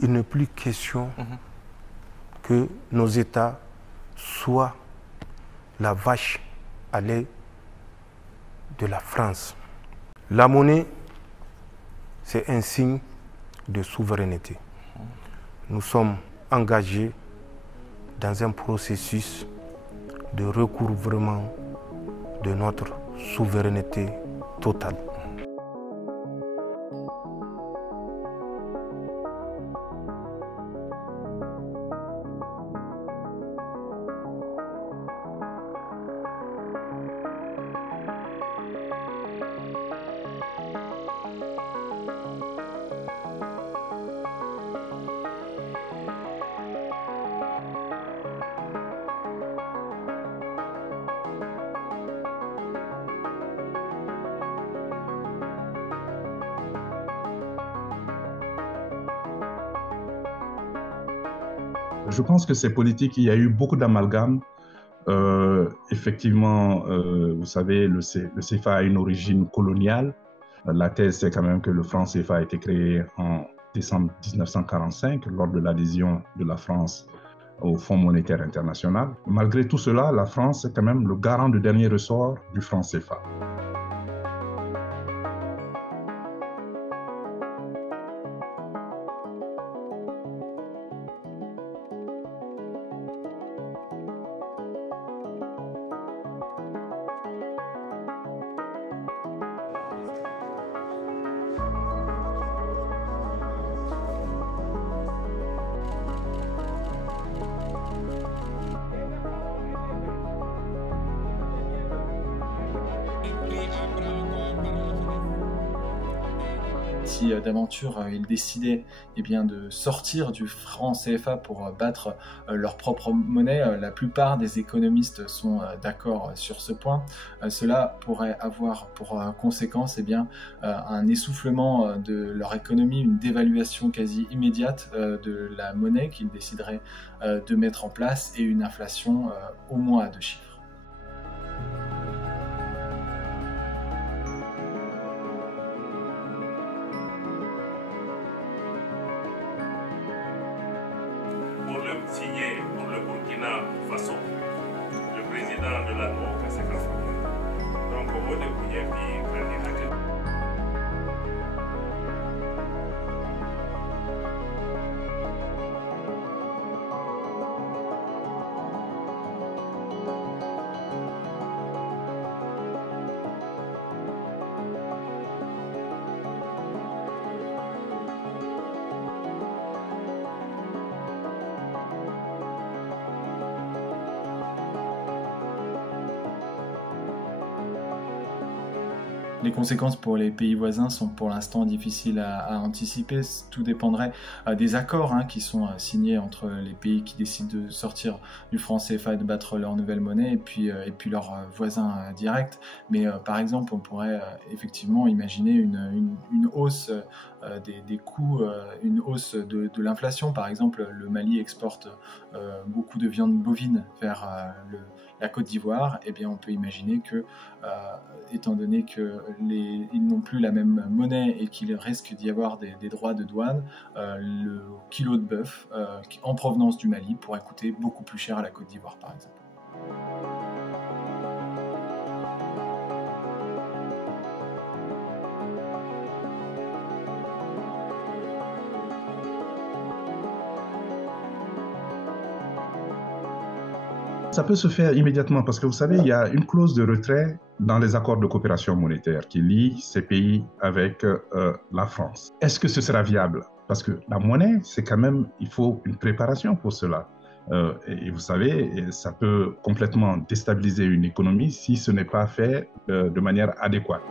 il n'est plus question que nos États soient la vache à lait de la France. La monnaie, c'est un signe de souveraineté. Nous sommes engagés dans un processus de recouvrement de notre souveraineté totale. Je pense que c'est politique. Il y a eu beaucoup d'amalgames. Effectivement, vous savez, le CFA a une origine coloniale. La thèse, c'est quand même que le franc CFA a été créé en décembre 1945 lors de l'adhésion de la France au Fonds monétaire international. Malgré tout cela, la France est quand même le garant de dernier ressort du franc CFA. Si d'aventure ils décidaient de sortir du franc CFA pour battre leur propre monnaie, la plupart des économistes sont d'accord sur ce point. Cela pourrait avoir pour conséquence un essoufflement de leur économie, une dévaluation quasi immédiate de la monnaie qu'ils décideraient de mettre en place et une inflation au moins à 2 chiffres. Signé pour le Burkina Faso, le président de la NOC, c'est Kassam. Donc, au mot de Kouyebi, Les conséquences pour les pays voisins sont pour l'instant difficiles à anticiper. Tout dépendrait des accords qui sont signés entre les pays qui décident de sortir du franc CFA et de battre leur nouvelle monnaie et puis leurs voisins directs. Mais par exemple, on pourrait effectivement imaginer une hausse des coûts, une hausse de l'inflation. Par exemple, le Mali exporte beaucoup de viande bovine vers la Côte d'Ivoire. Eh bien, on peut imaginer que, étant donné qu'ils n'ont plus la même monnaie et qu'il risque d'y avoir des droits de douane, le kilo de bœuf en provenance du Mali pourrait coûter beaucoup plus cher à la Côte d'Ivoire, par exemple. Ça peut se faire immédiatement parce que vous savez, il y a une clause de retrait dans les accords de coopération monétaire qui lie ces pays avec la France. Est-ce que ce sera viable? Parce que la monnaie, c'est quand même, il faut une préparation pour cela. Et vous savez, ça peut complètement déstabiliser une économie si ce n'est pas fait de manière adéquate.